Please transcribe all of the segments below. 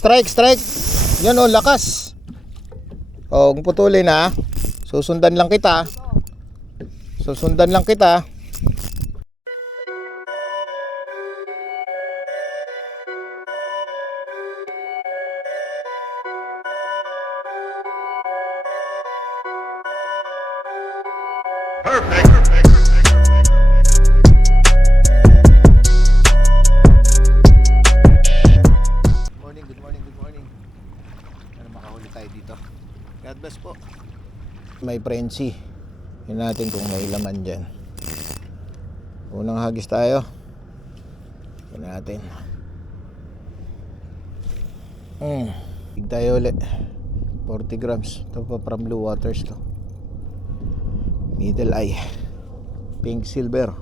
strike. Yan o, lakas. O, kung putulin ha. Susundan lang kita. Good morning. Ano makahuli tayo dito? God bless po. May frenzy. Yun natin kung may laman dyan. Unang hagis tayo. Yun natin. Tig tayo ulit. 40 grams. Ito pa from Blue Waters to. Middle eye. Pink silver.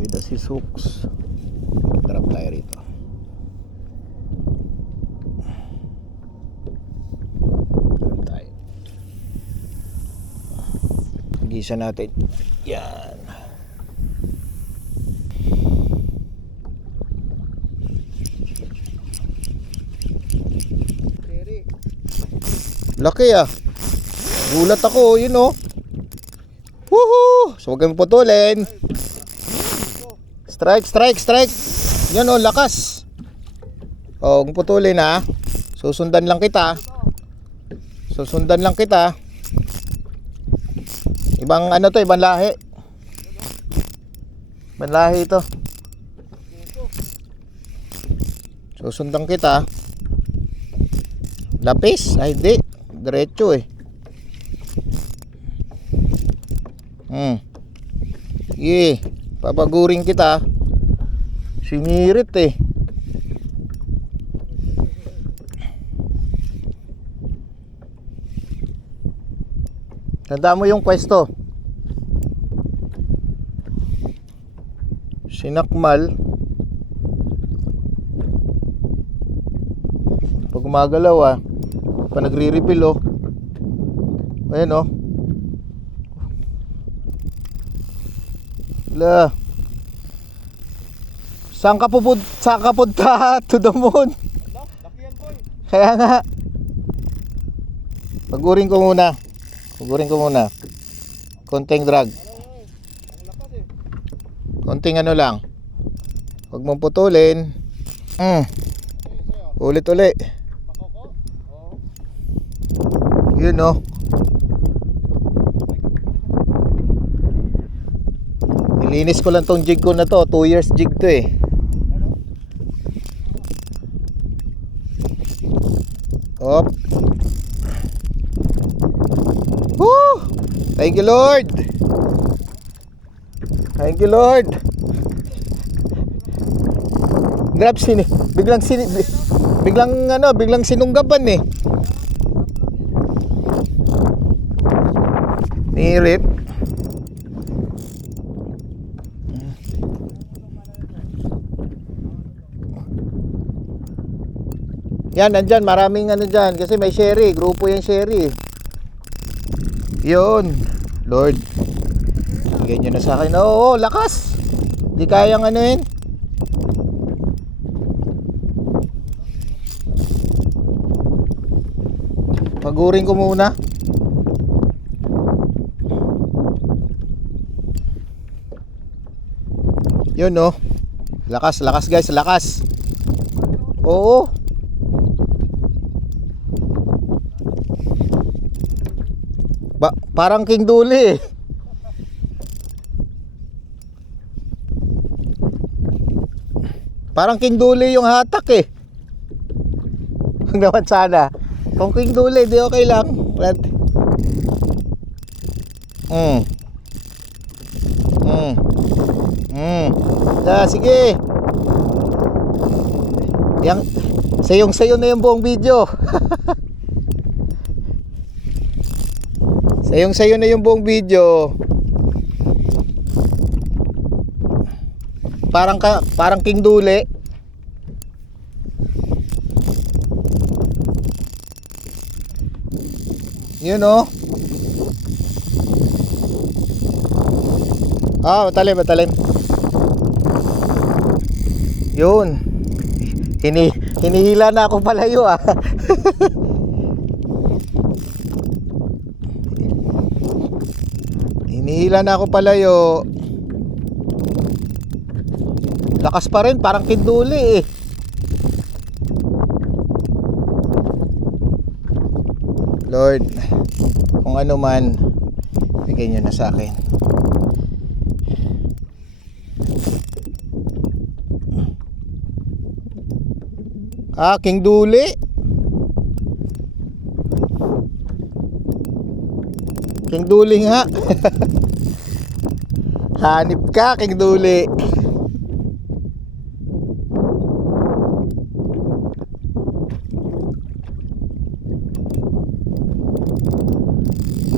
With the 6 hooks. Drop tayo rito. Gisa natin. Yan. Laki ah. Gulat ako, yun oh. Woohoo! So huwag kang putulin. Strike. Yan oh, lakas. Oh, kung putulin ha. Susundan lang kita. Ibang ano to, ibang lahi. Ibang lahi ito. Susundan kita. Lapis? Ay hindi. Diretso eh. Papaguring kita. Sinirit eh. Tanda mo yung pwesto. Sinakmal. Pag gumagalaw ah. Pa nagre-refill oh. Ayan oh. Wala. Saan ka punta? To the moon. Kaya nga. Pagurin ko muna. Konting drag. Konting ano lang. Huwag mong putulin. Ulit. Yun oh. Nilinis ko lang tong jig ko na to. 2 years jig to eh. Hop. Woo! Thank you Lord. Grab biglang sinunggaban eh. Nirit. Yan, nandyan, maraming ano dyan. Kasi may sherry, grupo yung sherry. Yun, Lord. Bigyan nyo na sa akin. Oo, lakas. Di kayang ano yun. Pagurin ko muna. Yun no. Lakas guys, lakas. Oo. Parang King Duli eh. Parang King Duli yung hatak eh. Huwag naman sana. Kung King Duli, di okay lang. Sige. Yang sayong-sayo na yung buong video. Sayong-sayo na yung buong video. Parang King Duli. Yun oh. Matalim. Yun. Hinihila na ako palayo ah. Hinihila na ako palayo. Lakas pa rin, parang kinduli eh. Lord, kung ano man, bigay nyo na sa akin. King duli. King duli nga. Hanip ka, king duli.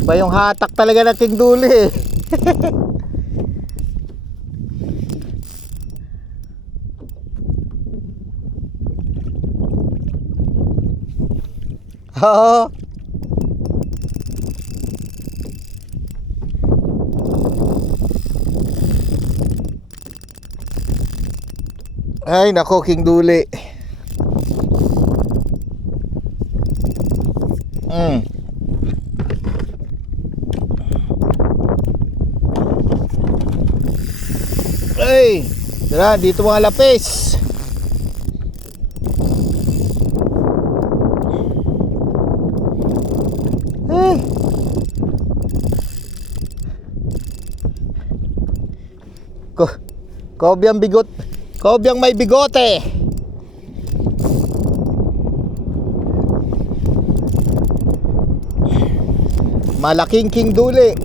Iba yung hatak talaga ng king duli. Oo. Ay nako, king duli. Ay, tara dito mga lapis. Kobyang bigot. Kobyang may bigote. Malaking king duli.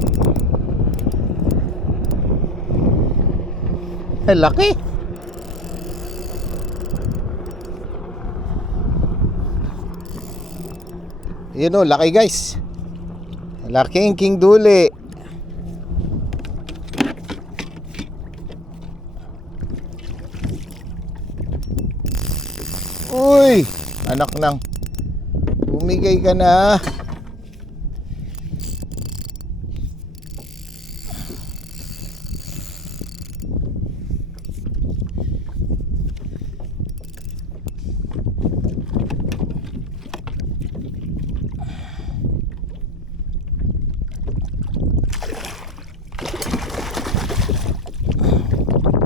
Ay, laki. Yun o, laki guys. Laking king duli. Uy, anak nang bumigay ka na.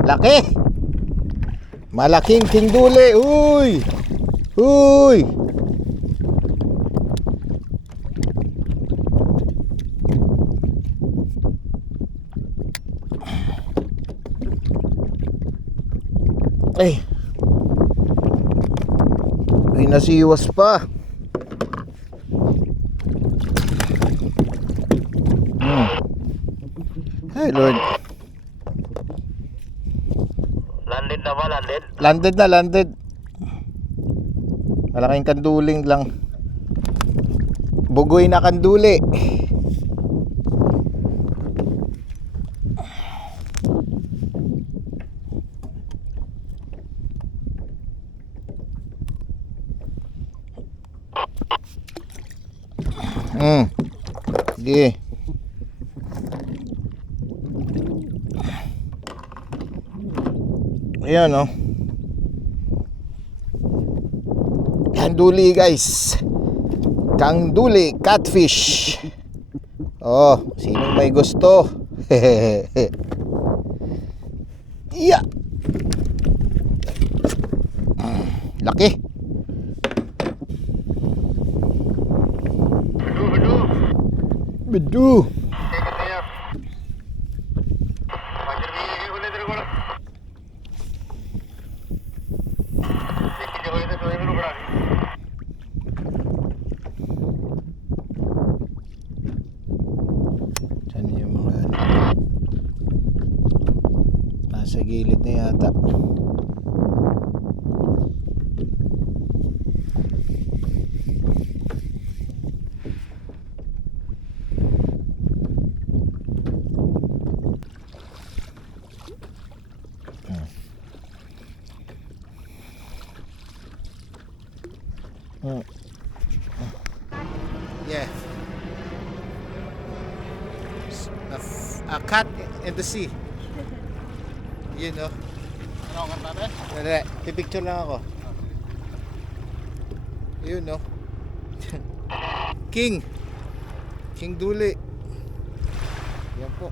Laki. Malaking king duli. Uy. Uy. Ay. Ay nasiwas pa. Ay Lord. Landed na ba? Landed? Landed na, landed. Malaking kanduling lang. Bugoy na kanduli. Sige. Ayan oh. Kanduli guys. Kanduli catfish. Oh, sino may gusto? Yeah. Laki. Bedu. Saan yung mga nasa gilid na yata. Yeah. A cat in the sea. You know. Ano ang kanta? Dali, pipicture lang ako. Yun no. King Duli. Yan po.